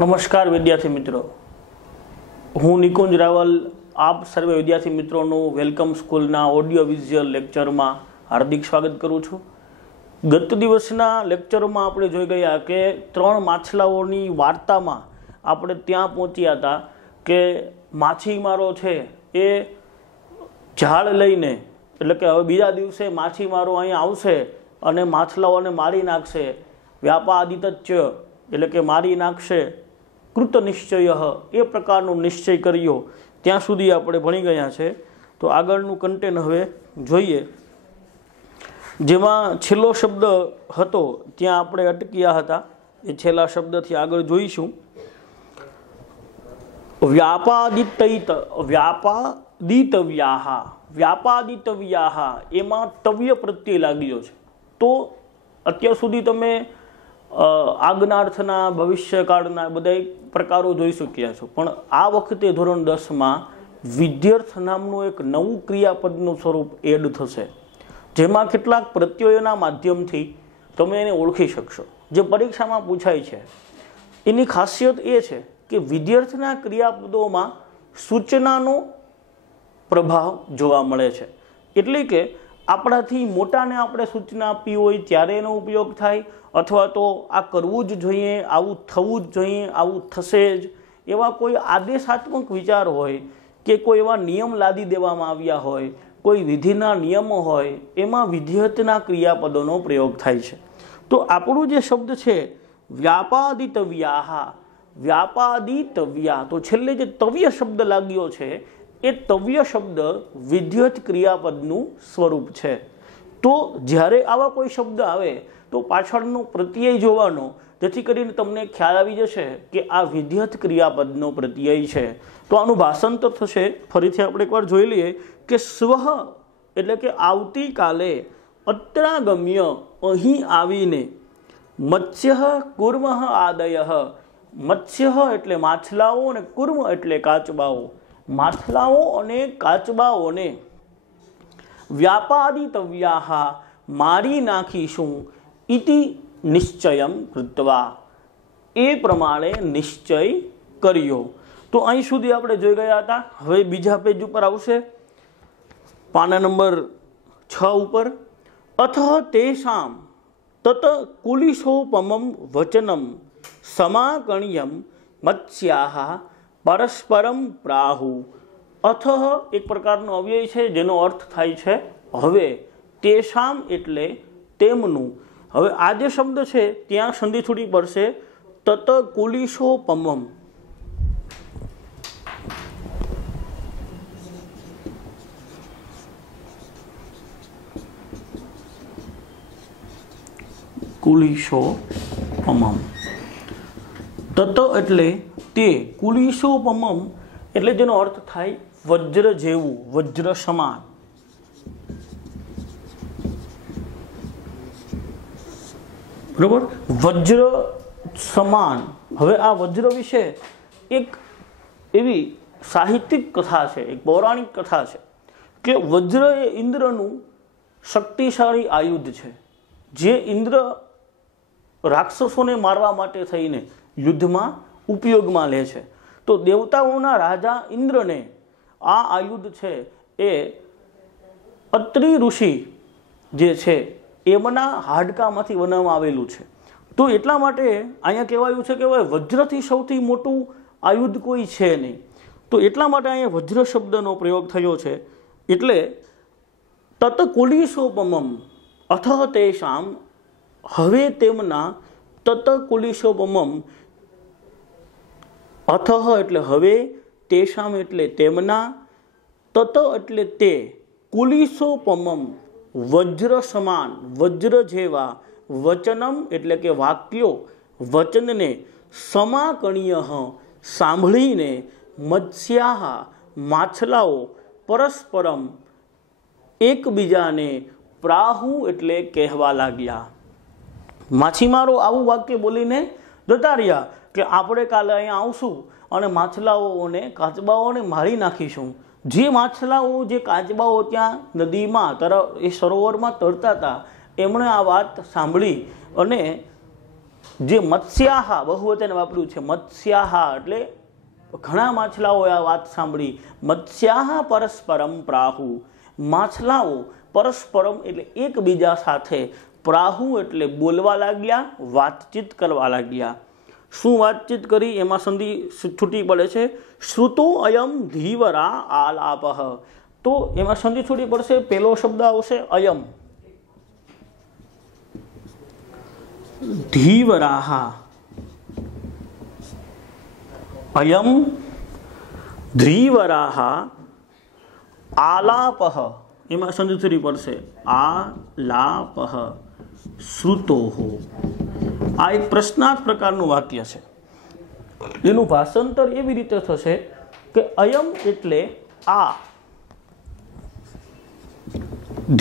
નમસ્કાર વિદ્યાર્થી મિત્રો, હું નિકુંજ રાવલ આપ સર્વે વિદ્યાર્થી મિત્રોનું વેલકમ સ્કૂલના ઓડિયો વિઝ્યુઅલ લેક્ચરમાં હાર્દિક સ્વાગત કરું છું। ગત દિવસના લેક્ચરમાં આપણે જોઈ ગયા કે ત્રણ માછલાઓની વાર્તામાં આપણે ત્યાં પહોંચ્યા હતા કે માછીમારો છે એ ઝાડ લઈને, એટલે કે હવે બીજા દિવસે માછીમારો અહીંયા આવશે અને માછલાઓને મારી નાખશે, વ્યાપાદિતચ્ય એટલે કે મારી નાખશે, કૃત નિશ્ચય એ પ્રકારનો નિશ્ચય કર્યો, ત્યાં સુધી આપણે ભણી ગયા છે। તો આગળનું કન્ટેન્ટ હવે જોઈએ, જેમાં છેલ્લો શબ્દ હતો ત્યાં આપણે અટક્યા હતા, એ છેલ્લા શબ્દથી આગળ જોઈશું। વ્યાપાદિતવ્યાહ એમાં તવ્ય પ્રત્યય લાગ્યો છે। તો અત્યાર સુધી તમે આજ્ઞાર્થના, ભવિષ્યકાળના બધા પ્રકારો જોઈ શક્યા છો, પણ આ વખતે ધોરણ 10માં વિદ્યાર્થ નામનું એક નવું ક્રિયાપદનું સ્વરૂપ એડ થશે, જેમાં કેટલાક પ્રત્યયોના માધ્યમથી તમે એને ઓળખી શકશો, જે પરીક્ષામાં પૂછાય છે। એની ખાસિયત એ છે કે વિદ્યાર્થના ક્રિયાપદોમાં સૂચનાનો પ્રભાવ જોવા મળે છે, એટલે કે આપણાથી મોટાને આપણે સૂચના આપી હોય ત્યારે એનો ઉપયોગ થાય, અથવા તો આ કરવું જ જોઈએ, આવું થવું જ જોઈએ, આવું થશે જ, એવા કોઈ આદેશાત્મક વિચાર હોય કે કોઈ એવા નિયમ લાદી દેવામાં આવ્યા હોય, કોઈ વિધિના નિયમો હોય, એમાં વિધેયતના ક્રિયાપદોનો પ્રયોગ થાય છે। તો આપણું જે શબ્દ છે વ્યાપાદિતવ્યા, તો છેલ્લે જે તવ્ય શબ્દ લાગ્યો છે એ તવ્ય શબ્દ વિધેયત ક્રિયાપદનું સ્વરૂપ છે। તો જ્યારે આવા કોઈ શબ્દ આવે તો પાછળનો પ્રત્યય જોવાનો, જેથી કરીને તમને ખ્યાલ આવી જશે કે આ વિધેયત ક્રિયાપદનો પ્રત્યય છે। તો આનું ભાષાંતર થશે, ફરીથી આપણે એકવાર જોઈ લઈએ કે સ્વઃ એટલે કે આવતીકાલે, અત્રાગમ્ય અહીં આવીને, મત્સ્ય કુર્મ આદય, મત્સ્ય એટલે માછલાઓ અને કુર્મ એટલે કાચબાઓ, માછલાઓ અને કાચબાઓને વ્યાપાદિતવ્યાહ મારી નાખીશું, ઇતિ નિશ્ચયમ કૃત્વા એ પ્રમાણે નિશ્ચય કર્યો। તો અહીં સુધી આપણે જોઈ ગયા હતા। હવે બીજા પેજ ઉપર આવશે, પાના નંબર 6 ઉપર, અથ તેષામ તત કુલિશોપમમ વચનમ સમાકણ્યમ મત્સ્યાહ પરસ્પરમ પ્રાહુ। અથ એક પ્રકારનો અવ્યય છે જેનો અર્થ થાય છે હવે, તેષામ એટલે તેમનું। હવે આ જે શબ્દ છે ત્યાં સંધિ છૂટી પડશે, તત કુલિશોપમમ, કુલિશોપમમ, તત એટલે તે, કુલિશોપમમ એટલે જેનો અર્થ થાય વજ્ર જેવું, વજ્ર સમાન। બરોબર, વજ્ર સમાન। હવે આ વજ્ર વિશે એક એવી સાહિત્યિક કથા છે, એક પૌરાણિક કથા છે કે વજ્ર એ ઇન્દ્રનું શક્તિશાળી આયુધ છે, જે ઇન્દ્ર રાક્ષસોને મારવા માટે થઈને યુદ્ધમાં ઉપયોગમાં લે છે। તો દેવતાઓના રાજા ઇન્દ્રને આ આયુધ છે એ અત્રિ ઋષિ જે છે એમના હાડકામાંથી બનાવવામાં આવેલું છે। તો એટલા માટે અહીંયા કહેવાયું છે કે વજ્રથી સૌથી મોટું આયુધ કોઈ છે નહીં, તો એટલા માટે અહીંયા વજ્ર શબ્દનો પ્રયોગ થયો છે। એટલે તત કુલિશોપમમ અથ તેષામ, હવે તેમના, તત કુલિશોપમમ, અથ એટલે હવે, તેષામ એટલે તેમના, તત એટલે તે, કુલિશોપમમ વજ્ર સમાન, વજ્ર જેવા, વચનમ એટલે કે વાક્યો, વચનને, સમાકણ્ય સાંભળીને, મત્સ્યાહ માછલાઓ, પરસ્પરમ એકબીજાને, પ્રાહુ એટલે કહેવા લાગ્યા। માછીમારો આવું વાક્ય બોલીને જતા રહ્યા કે આપણે કાલે અહીંયા આવશું અને માછલાઓને, કાચબાઓને મારી નાખીશું। જે માછલાઓ, જે કાચબાઓ ત્યાં નદીમાં એ સરોવરમાં તરતા હતા, એમણે આ વાત સાંભળી અને જે મત્સ્યાહા બહુવચન વાપર્યું છે, મત્સ્યાહા એટલે ઘણા માછલાઓએ આ વાત સાંભળી. મત્સ્યાહા પરસ્પરમ પ્રાહુ, માછલાઓ પરસ્પરમ એટલે એકબીજા સાથે, પ્રાહુ એટલે બોલવા લાગ્યા, વાતચીત કરવા લાગ્યા. શું વાતચીત કરી? એમાં સંધિ છૂટી પડે છે. શ્રુતો અયમ ધીવરા આલાપહ, તો એમાં સંધિ છૂટી પડશે. પહેલો શબ્દ આવશે અયમ, ધીવરાહા, અયમ ધ્રીવરાહા આલાપહ, એમાં સંધિ છૂટી પડશે આલાપહ શ્રુતોહો. આ એક પ્રશ્નાર્થ પ્રકારનું વાક્ય છે. એનું ભાષાંતર એવી રીતે થશે કે અયમ એટલે આ,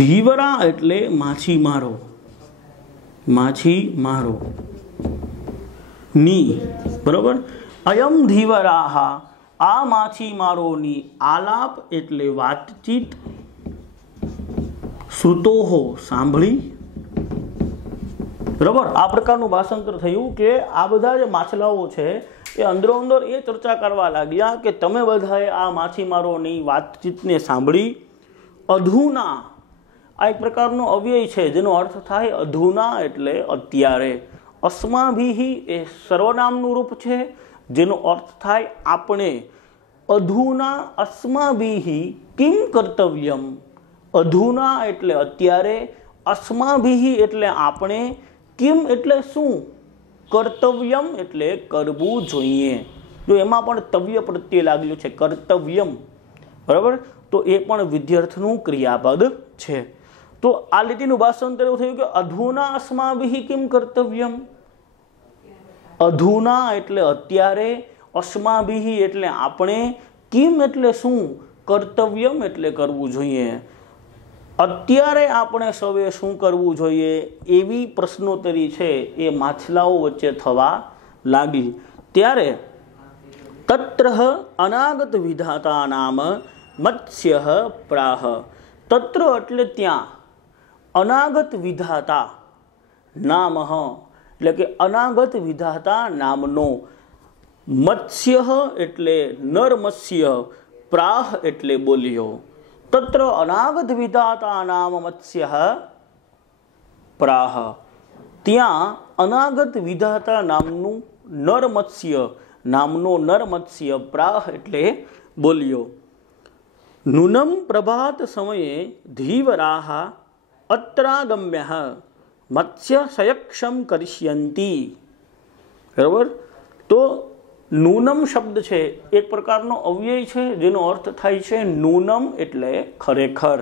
ધીવરા એટલે માછીમારો, માછીમારો ની, બરોબર. અયમ ધીવરાહા, આ માછીમારોની, આલાપ એટલે વાતચીત, શ્રુતોહો સાંભળી, બરોબર. આ પ્રકારનું ભાષાંતર થયું કે આ બધા જે માછલાઓ છે એ અંદરો અંદર એ ચર્ચા કરવા લાગ્યા કે તમે બધાએ આ માછીમારોની વાતચીતને સાંભળી. અધુના, આ એક પ્રકારનો અવ્યય છે જેનો અર્થ થાય અધુના એટલે અત્યારે. અસ્માભિહિ એ સર્વનામનું રૂપ છે જેનો અર્થ થાય આપણે. અધુના અસ્માભિહિ કિમ કર્તવ્યમ, અધુના એટલે અત્યારે, અસ્માભિહિ એટલે આપણે, કિમ એટલે શું, કર્તવ્યમ એટલે કરવું જોઈએ. જો એમાં પણ તવ્ય પ્રત્યે લાગેલું છે કર્તવ્યમ, બરાબર, તો એ પણ વિધ્યર્થનું ક્રિયાપદ છે. તો આ લીટીનું ભાષાંતર એવું થયું કે અધુના અસ્માભિહિ કિમ કર્તવ્યમ, અધુના એટલે અત્યારે, અસ્માભિહિ એટલે આપણે, કિમ એટલે શું, કર્તવ્યમ એટલે કરવું જોઈએ. અત્યારે આપણે સૌએ શું કરવું જોઈએ એવી પ્રશ્નોત્તરી છે એ માછલાઓ વચ્ચે થવા લાગી. ત્યારે તત્ર અનાગત વિધાતા નામ મત્સ્ય પ્રાહ, તત્ર એટલે ત્યાં, અનાગત વિધાતા નામ એટલે કે અનાગત વિધાતા નામનો, મત્સ્ય એટલે નરમત્સ્ય, પ્રાહ એટલે બોલ્યો. તત્ર અનાગત વિધાતા નામ મત્સ્ય પ્રાહ, ત્યાં અનાગત વિધાતા નામનું નરમત્સ્ય, નામનો નરમત્સ્ય પ્રાહ એટલે બોલ્યો. નૂનમ પ્રભાત સમયે ધીવરાહ અત્રાગમ્ય મત્સ્ય સયક્ષમ કરિષ્યંતી, બરાબર. તો નૂનમ શબ્દ છે એક પ્રકારનો અવ્યય છે જેનો અર્થ થાય છે નૂનમ એટલે ખરેખર,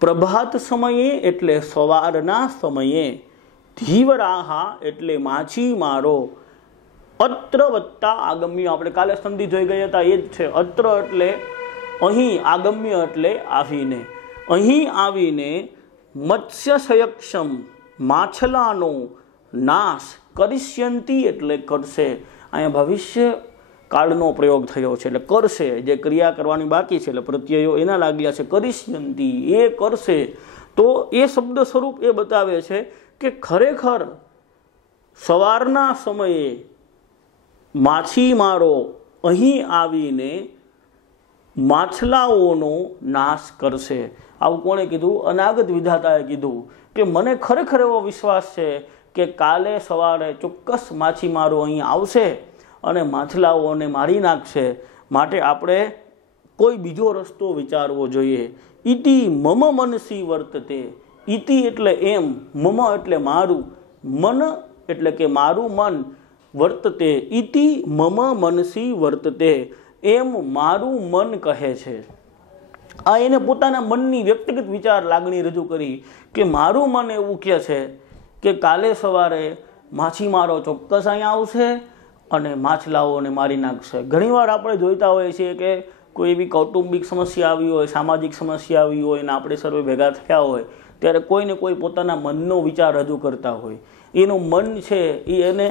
પ્રભાત સમયે એટલે સવારના સમયે, ધીવરાહા એટલે માછીમારો, અત્ર વત્તા આગમ્ય, આપણે કાલે સંધિ જોઈ ગયા હતા એ જ છે. અત્ર એટલે અહીં, આગમ્ય એટલે આવીને, અહીં આવીને, મત્સ્ય સયક્ષમ માછલાનો નાશ, કરિષ્યંતી એટલે કરશે. અહીંયા ભવિષ્ય કાળનો પ્રયોગ થયો છે એટલે કરશે, જે ક્રિયા કરવાની બાકી છે એટલે પ્રત્યયો એના લાગ્યા છે. કરિષ્યંતી એ કરશે. તો એ શબ્દ સ્વરૂપ એ બતાવે છે કે ખરેખર સવારના સમયે માછીમારો અહીં આવીને માછલાઓનો નાશ કરશે. આવું કોણે કીધું? અનાગત વિધાતાએ કીધું કે મને ખરેખર એવો વિશ્વાસ છે કે કાલે સવારે ચોક્કસ માછીમારો અહીં આવશે અને માછલાઓને મારી નાખશે, માટે આપણે કોઈ બીજો રસ્તો વિચારવો જોઈએ. ઇતિ મમ મનસી વર્તતે, ઇતિ એટલે એમ, મમ એટલે મારું, મન એટલે કે મારું મન, વર્તતે ઇતિ મમ મનસી વર્તતે, એમ મારું મન કહે છે. આ એને પોતાના મનની વ્યક્તિગત વિચાર લાગણી રજૂ કરી કે મારું મન એવું કહે છે કે કાલે સવારે માછીમારો ચોક્કસ અહીંયા આવશે અને માછલાઓને મારી નાખશે. ઘણીવાર આપણે જોઈતા હોઈએ છીએ કે કોઈ એવી કૌટુંબિક સમસ્યા આવી હોય, સામાજિક સમસ્યા આવી હોય અને આપણે સર્વે ભેગા થયા હોય ત્યારે કોઈને કોઈ પોતાના મનનો વિચાર રજૂ કરતા હોય. એનું મન છે એ એને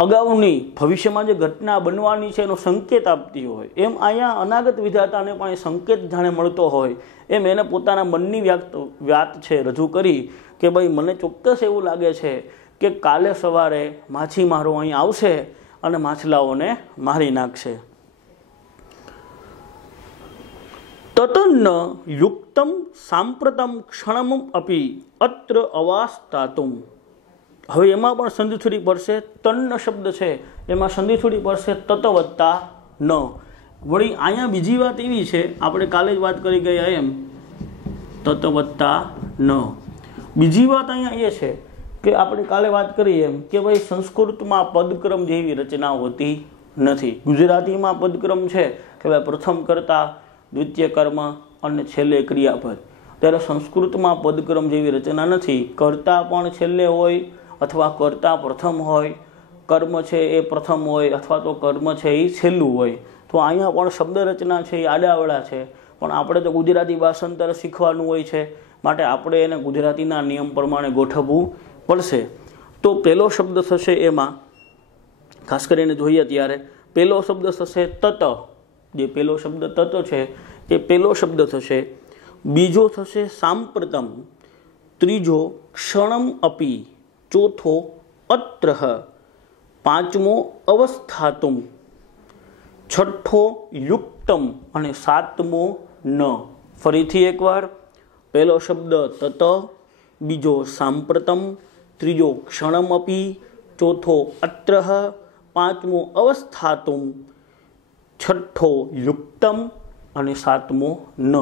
અગાઉની ભવિષ્યમાં જે ઘટના બનવાની છે એનો સંકેત આપતી હોય. એમ અહીંયા અનાગત વિધાતાને પણ એ સંકેત જાણે મળતો હોય એમ એને પોતાના મનની વાત છે રજૂ કરી કે ભાઈ મને ચોક્કસ એવું લાગે છે કે કાલે સવારે માછીમારો અહીં આવશે અને માછલાઓને મારી નાખશે. તતન્ન યુક્તમ સાંપ્રતમ ક્ષણમ અપી અત્ર અવાસ્તાતુમ. હવે એમાં પણ સંધિથુડી પડશે. તન્ન શબ્દ છે એમાં સંધિથુડી પડશે તત વત્તા ન. વળી અહીંયા બીજી વાત એવી છે, આપણે કાલે જ વાત કરી ગયા એમ, તત વત્તા ન. બીજી વાત અહીંયા એ છે કે આપણે કાલે વાત કરી એમ કે ભાઈ સંસ્કૃતમાં પદક્રમ જેવી રચના હોતી નથી. ગુજરાતીમાં પદક્રમ છે કે ભાઈ પ્રથમ કર્તા, દ્વિતીય કર્મ અને છેલ્લે ક્રિયાપદ. ત્યારે સંસ્કૃતમાં પદક્રમ જેવી રચના નથી. કર્તા પણ છેલ્લે હોય અથવા કર્તા પ્રથમ હોય, કર્મ છે એ પ્રથમ હોય અથવા તો કર્મ છે એ છેલ્લું હોય. તો અહીંયા પણ શબ્દ રચના છે એ આડાવડા છે, પણ આપણે તો ગુજરાતી ભાષાંતર શીખવાનું હોય છે, માટે આપણે એને ગુજરાતીના નિયમ પ્રમાણે ગોઠવવું પડશે. તો પહેલો શબ્દ થશે એમાં ખાસ કરીને જોઈએ ત્યારે પહેલો શબ્દ થશે તત. જે પહેલો શબ્દ તત છે એ પહેલો શબ્દ થશે. બીજો થશે સાંપ્રતમ, ત્રીજો ક્ષણમ અપી, ચોથો અત્રહ, પાંચમો અવસ્થાતુમ, છઠ્ઠો યુક્તમ અને સાતમો ન. ફરીથી એકવાર, પહેલો શબ્દ તત, બીજો સાંપ્રતમ, ત્રીજો ક્ષણમ અપી, ચોથો અત્રહ, પાંચમો અવસ્થાતુમ, છઠ્ઠો યુક્તમ અને સાતમો ન.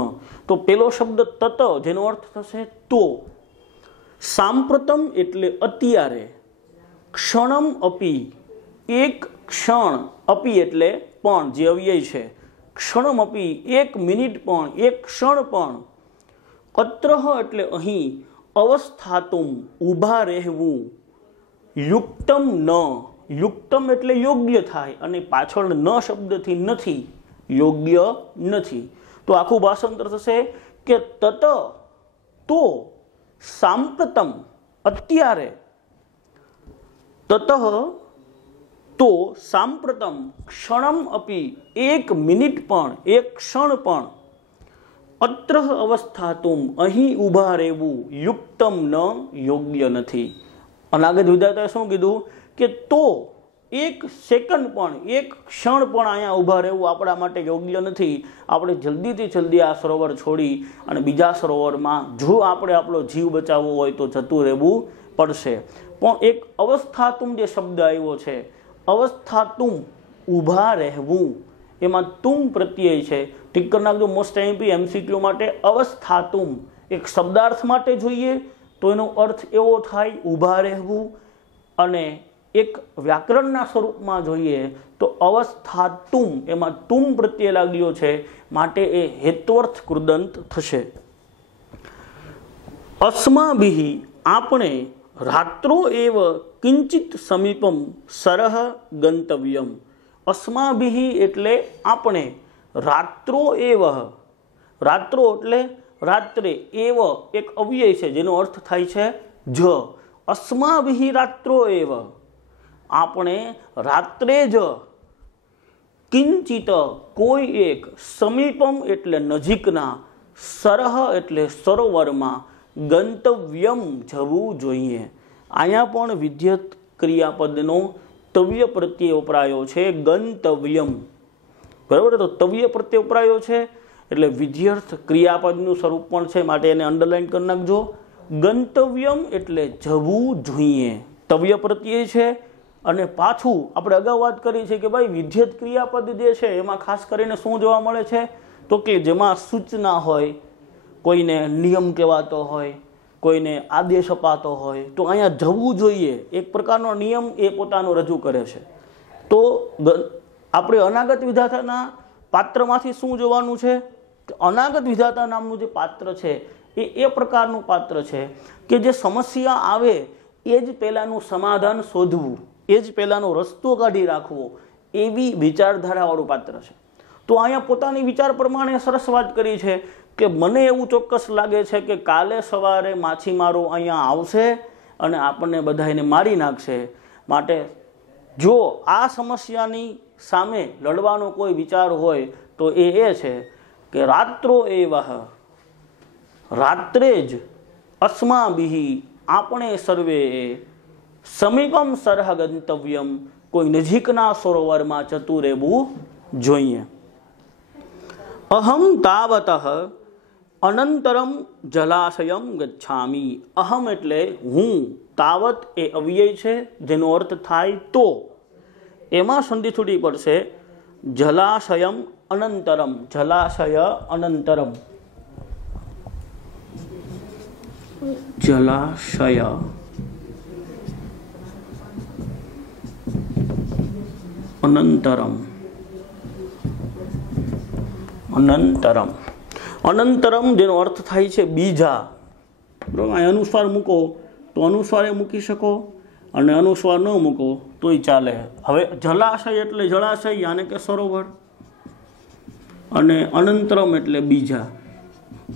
તો પેલો શબ્દ તત જેનો અર્થ થશે તો, સાંપ્રતમ એટલે અત્યારે, ક્ષણમ અપી એક ક્ષણ, અપી એટલે પણ જે અવ્યય છે, ક્ષણમ અપી એક મિનિટ પણ, એક ક્ષણ પણ, અત્રહ એટલે અહીં, અવસ્થાતુમ ઊભા રહેવું, યુક્તમ ન, યુક્તમ એટલે યોગ્ય થાય અને પાછળ ન શબ્દથી નથી, યોગ્ય નથી. તો આખું ભાષાંતર થશે કે તત તો, સાંપ્રતમ અત્યારે, તત તો સાંપ્રતમ ક્ષણમ અપી એક મિનિટ પણ, એક ક્ષણ પણ, અત્ર અવસ્થાતુમ અહીં ઊભા રહેવું, યુક્તમ ન યોગ્ય નથી. અને આગળ વિધાતાએ શું કીધું કે તો એક સેકન્ડ પણ, એક ક્ષણ પણ અહીંયા ઊભા રહેવું આપણા માટે યોગ્ય નથી. આપણે જલ્દીથી જલ્દી આ સરોવર છોડી અને બીજા સરોવરમાં જો આપણે આપણો જીવ બચાવવો હોય તો જતું રહેવું પડશે. પણ એક અવસ્થાતુમ જે શબ્દ આવ્યો છે, અવસ્થાતુમ ઊભા રહેવું, એમાં તુમ પ્રત્યય છે. ઠીક કરી નાખજો. મોસ્ટ એમપી એમસીક્યુ માટે અવસ્થાતુમ એક શબ્દાર્થ માટે જોઈએ તો એનો અર્થ એવો થાય ઊભા રહેવું, અને એક વ્યાકરણના સ્વરૂપમાં જોઈએ તો અવસ્થાતુમ એમાં તુમ પ્રત્યય લાગ્યો છે, માટે એ હેત્વર્થ કૃદંત થશે. અસ્માભિ આપણે, રાત્રો એવ કિંચિત સમીપમ સરહ ગંતવ્યમ. અસ્માભિ એટલે આપણે, રાત્રો એવ, રાત્રો એટલે રાત્રે, એવ એક અવ્યય છે જેનો અર્થ થાય છે જ. અસ્માભિ રાત્રો એવ આપણે રાત્રે જ, કિંચિત કોઈ એક, સમીપમ એટલે નજીકના, સરહ એટલે સરોવરમાં, ગંતવ્યમ જવું જોઈએ. અહીંયા પણ વિધ્યત ક્રિયાપદનો તવ્ય પ્રત્યય વપરાયો છે, ગંતવ્યમ. બરાબર, તો તવ્ય પ્રત્યય વપરાયો છે એટલે વિધ્યર્થ ક્રિયાપદનું સ્વરૂપ પણ છે, માટે એને અંડરલાઈન કરી નાખજો. ગંતવ્યમ એટલે જવું જોઈએ, તવ્ય પ્રત્યય છે. અને પાછું આપણે અગાઉ વાત કરી છે કે ભાઈ વિધ્યત ક્રિયાપદ જે છે એમાં ખાસ કરીને શું જોવા મળે છે તો કે જેમાં સૂચના હોય, કોઈને નિયમ કહેવાતો હોય, કોઈને આદેશ અપાતો હોય, તો અહીંયા જવું જોઈએ એક પ્રકારનો નિયમ એ પોતાનો રજૂ કરે છે. તો આપણે અનાગત વિધાતાના પાત્રમાંથી શું જોવાનું છે? અનાગત વિધાતા નામનું જે પાત્ર છે એ પ્રકારનું પાત્ર છે કે જે સમસ્યા આવે એ જ પહેલાંનું સમાધાન શોધવું, એ જ પહેલાંનો રસ્તો કાઢી રાખવો, એવી વિચારધારાવાળું પાત્ર છે. તો અહીંયા પોતાની વિચાર પ્રમાણે સરસ વાત કરી છે કે મને એવું ચોક્કસ લાગે છે કે કાલે સવારે માછીમારો અહીંયા આવશે અને આપણને બધાને મારી નાખશે. માટે જો આ સમસ્યાની સામે લડવાનો કોઈ વિચાર હોય તો એ છે કે રાત્રો એવહ, રાત્રે જ, અસ્માભિ આપણે સર્વે, સમીપમ સરહ ગંતવ્યમ, કોઈ નજીકના સરોવરમાં જતું રહેવું જોઈએ. અહમ તાવતઃ અનંતરમ જલાશયમ ગચ્છામિ. અહમ એટલે હું, તાવત એ અવ્યય છે જેનો અર્થ થાય તો, એમાં સંધિ છૂટી પડશે. જલાશયમ અનંતરમ, જલાશય અનંતરમ, જલાશય અનંતરમ, અનંતરમ, અનંતરમ જેનો અર્થ થાય છે બીજા. બરાબર, અહીં અનુસ્વાર મૂકો તો અનુસ્વારે મૂકી શકો અને અનુસ્વાર ન મૂકો તોય ચાલે. હવે જલાશય એટલે જળાશય યાને કે સરોવર, અને અનંતરમ એટલે બીજા.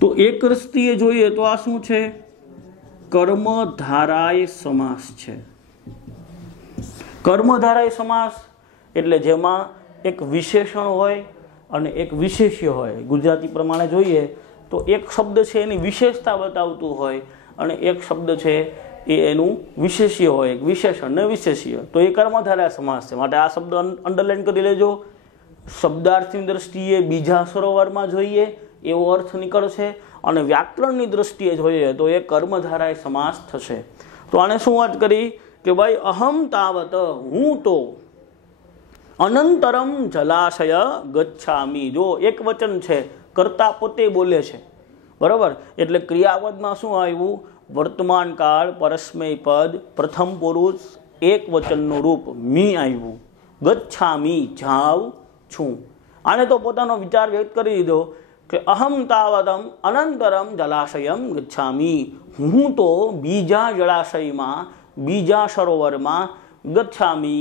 તો એક રસ્તીએ જોઈએ તો આ શું છે? કર્મધારાય સમાસ છે. કર્મધારાય સમાસ એટલે જેમાં એક વિશેષણ હોય અને એક વિશેષ્ય હોય. ગુજરાતી પ્રમાણે જોઈએ તો એક શબ્દ છે એની વિશેષતા બતાવતું હોય અને એક શબ્દ છે એ એનું વિશેષ્ય હોય, એક વિશેષણ ને વિશેષ્ય. તો એ કર્મધારાય સમાસ છે. માટે આ શબ્દ અંડરલાઈન કરી લેજો. શબ્દાર્થની દ્રષ્ટિએ બીજા સરોવરમાં જોઈએ એવો અર્થ નીકળશે, અને વ્યાકરણની દ્રષ્ટિએ જોઈએ તો એ કર્મધારાય સમાસ થશે. તો આને શું વાત કરી કે ભાઈ અહમ તાવત, હું તો, અનંતરમ જલાશય ગચ્છામિ. જો એક વચન છે, કર્તા પોતે બોલે છે, બરાબર, એટલે ક્રિયાપદમાં શું આવ્યું? વર્તમાન કાળ, પરસ્મય પદ, પ્રથમ પુરુષ, એક વચનનું રૂપ મી આવ્યું. ગચ્છામિ જાઉં છું. આને તો પોતાનો વિચાર વ્યક્ત કરી દીધો કે અહમ તાવતમ અનંતરમ જલાશયમ ગચ્છામિ. હું તો બીજા જળાશયમાં, બીજા સરોવરમાં ગચ્છામિ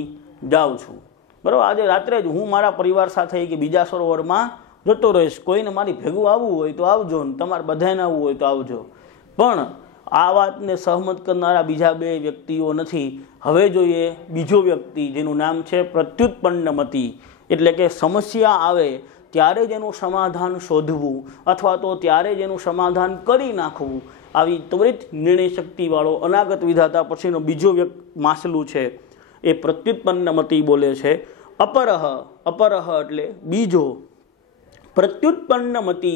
જાઉં છું. બરાબર, આજે રાત્રે જ હું મારા પરિવાર સાથે કે બીજા સરોવરમાં જતો રહીશ. કોઈને મારી ભેગું આવવું હોય તો આવજો, ને તમારે બધાને આવવું હોય તો આવજો. પણ આ વાતને સહમત કરનારા બીજા બે વ્યક્તિઓ નથી. હવે જોઈએ બીજો વ્યક્તિ જેનું નામ છે પ્રત્યુત્પન્નમતિ. એટલે કે સમસ્યા આવે ત્યારે જ એનું સમાધાન શોધવું અથવા તો ત્યારે જ એનું સમાધાન કરી નાખવું, આવી ત્વરિત નિર્ણય શક્તિવાળો અનાગત વિધાતા પછીનો બીજો માસલું છે એ પ્રત્યુત્પન્નમતિ બોલે છે. અપરહ, અપરહ એટલે બીજો. પ્રત્યુત્પન્નમતિ,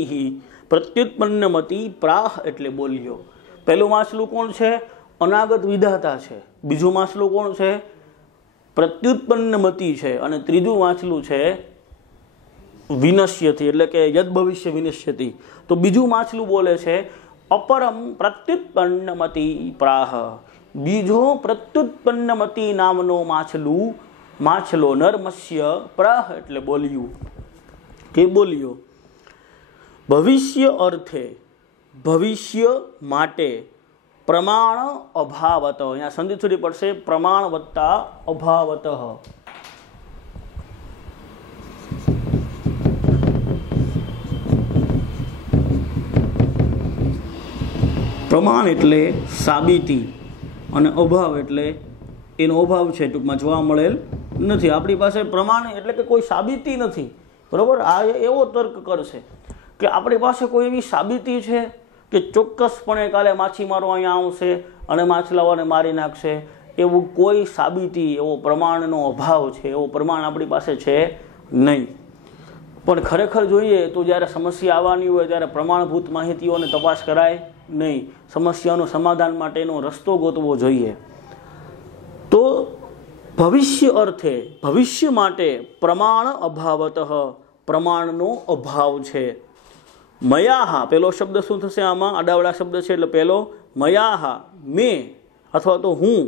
પ્રત્યુત્પન્નમતિ પ્રાહ એટલે બોલ્યો. પહેલું માસલું કોણ છે? અનાગત વિધાતા છે. બીજું માસલું કોણ છે? પ્રત્યુત્પન્નમતિ છે. અને ત્રીજું માછલું છે વિનશ્યતિ, એટલે કે યદ ભવિષ્ય વિનશ્યતિ. તો બીજું માછલું બોલે છે અપરમ પ્રત્યુત્પન્નમતિ પ્રાહ. બીજો પ્રત્યુત્પન્નમતિ નામનો માછલો નરમસ્ય પ્રાહ એટલે બોલ્યું કે બોલ્યો. ભવિષ્ય અર્થે, ભવિષ્ય માટે, પ્રમાણ અભાવત. અહીંયા સંધિ છૂટી પડશે, પ્રમાણ વત્તા અભાવત. પ્રમાણ એટલે સાબિતી અને અભાવ એટલે એનો અભાવ છે, ટૂંકમાં જોવા મળેલ નથી. આપણી પાસે પ્રમાણ એટલે કે કોઈ સાબિતી નથી, બરાબર. આ એવો તર્ક કરશે કે આપણી પાસે કોઈ એવી સાબિતી છે કે ચોક્કસપણે કાલે માછીમારો અહીંયા આવશે અને માછલાઓને મારી નાખશે, એવું કોઈ સાબિતી, એવો પ્રમાણનો અભાવ છે, એવો પ્રમાણ આપણી પાસે છે નહીં. પણ ખરેખર જોઈએ તો જ્યારે સમસ્યા આવવાની હોય ત્યારે પ્રમાણભૂત માહિતીઓને તપાસ કરાય નહીં. સમસ્યાનું સમાધાન માટેનો રસ્તો ગોતવો જોઈએ. તો ભવિષ્ય અર્થે, ભવિષ્ય માટે પ્રમાણ અભાવત, પ્રમાણનો અભાવ છે. મયાહા, પેલો શબ્દ શું થશે આમાં? આડાવડા શબ્દ છે એટલે પેલો મયાહા, મેં અથવા તો હું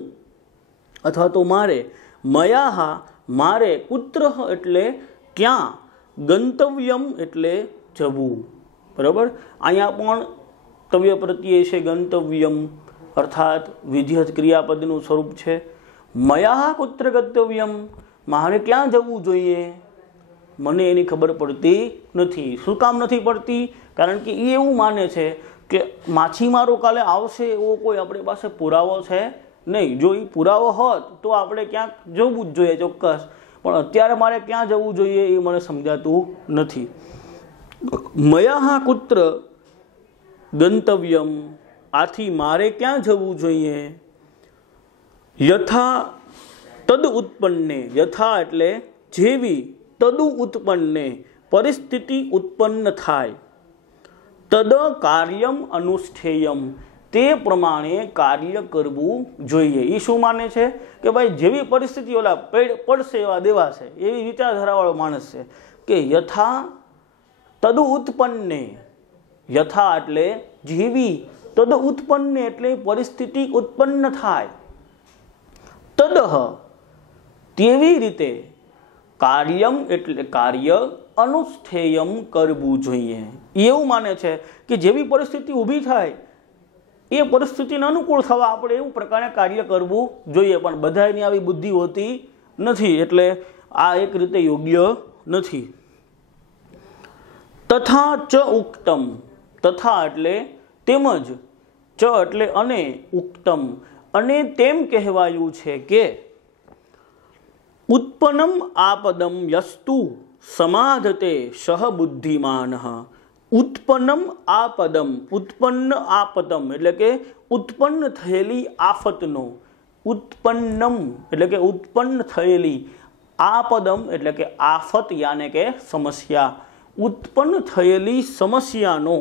અથવા તો મારે. મયાહા મારે, કુત્ર એટલે ક્યાં, ગંતવ્યમ એટલે જવું, બરાબર. અહીંયા પણ તવ્ય પ્રત્યય છે ગંતવ્યમ, અર્થાત વિધિવત ક્રિયાપદનું સ્વરૂપ છે. મયા કુત્ર ગંતવ્યમ, મારે ક્યાં જવું જોઈએ મને એની ખબર પડતી નથી. શું કામ નથી પડતી? કારણ કે એ એવું માને છે કે માછીમારો કાલે આવશે એવો કોઈ આપણી પાસે પુરાવો છે નહીં. જો એ પુરાવો હોત તો આપણે ક્યાંક જવું જ જોઈએ ચોક્કસ, પણ અત્યારે મારે ક્યાં જવું જોઈએ એ મને સમજાતું નથી. મયા કુત્ર ગંતવ્યમ, આથી મારે ક્યાં જવું જોઈએ? યથા તદ ઉત્પન્ને, યથા એટલે જેવી, તદુ ઉત્પન્ને પરિસ્થિતિ ઉત્પન્ન થાય, તદ કાર્યમ અનુષ્ઠેયમ તે પ્રમાણે કાર્ય કરવું જોઈએ. એ શું માને છે કે ભાઈ જેવી પરિસ્થિતિ ઓલા પડશે એવા દેવાશે, એવી વિચારધારાવાળો માણસ છે કે યથા તદ ઉત્પન્ને, યથા એટલે જેવી, તદ ઉત્પન્ને એટલે પરિસ્થિતિ ઉત્પન્ન થાય, તદહ તેવી રીતે, કાર્યમ એટલે કાર્ય, અનુષ્ઠેયમ કરવું જોઈએ. એવું માને છે કે જેવી પરિસ્થિતિ ઊભી થાય એ પરિસ્થિતિને અનુકૂળ થવા આપણે એવું પ્રકારે કાર્ય કરવું જોઈએ. પણ બધાની આવી બુદ્ધિ હોતી નથી, એટલે આ એક રીતે યોગ્ય નથી. તથા ચ ઉક્તમ, તથા એટલે તેમજ, ચ એટલે અને, ઉક્તમ અને તેમ કહેવાયું છે કે ઉત્પન્નમ આપદમ યસ્તુ સમાધતે સહ બુદ્ધિમાન. ઉત્પન્નમ આપદમ, ઉત્પન્ન આપદમ એટલે કે ઉત્પન્ન થયેલી આફતનો, ઉત્પન્નમ એટલે કે ઉત્પન્ન થયેલી, આપદમ એટલે કે આફત યાને કે સમસ્યા, ઉત્પન્ન થયેલી સમસ્યાનો,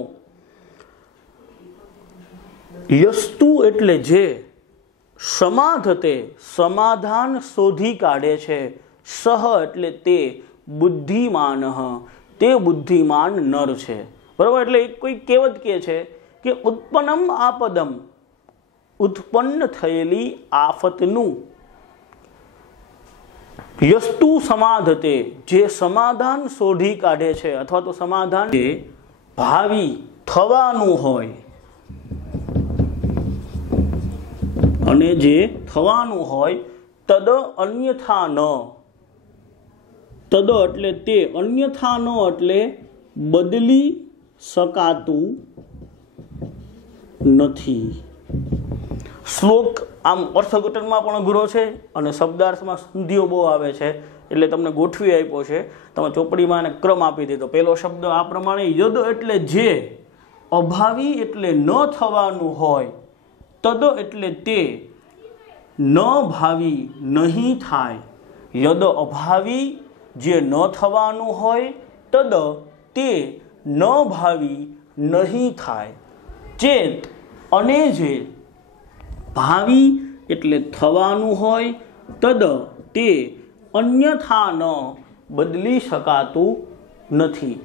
યસ્તુ એટલે જે, સમાધતે સમાધાન શોધી કાઢે છે, સહ એટલે તે, બુદ્ધિમાન તે બુદ્ધિમાન નર છે. બરાબર. એટલે કોઈ કહેવત કહે છે કે ઉત્પન્નમ આપદમ, ઉત્પન્ન થયેલી આફતનું, યસ્તુ સમાધતે જે સમાધાન શોધી કાઢે છે, અથવા તો સમાધાન જે ભાવિ થવાનું હોય અને જે થવાનું હોય, તદ અન્યથા ન, તદ એટલે તે, અન્યથા ન એટલે બદલી શકાતું નથી. શ્લોક આમ અર્થઘટનમાં પણ અઘરો છે અને શબ્દાર્થમાં સંધિઓ બહુ આવે છે, એટલે તમને ગોઠવી આપ્યો છે. તમે ચોપડીમાં એને ક્રમ આપી દીધો. પહેલો શબ્દ આ પ્રમાણે, યદ એટલે જે, અભાવી એટલે ન થવાનું હોય, તદ એટલે તે, ન ભાવી નહીં થાય, યદ અભાવી જે ન થવાનું હોય, તદ તે ન ભાવી નહીં થાય, ચેત અને જે, ભાવી એટલે થવાનું હોય, તદ તે અન્યથા ન બદલી શકાતું નથી.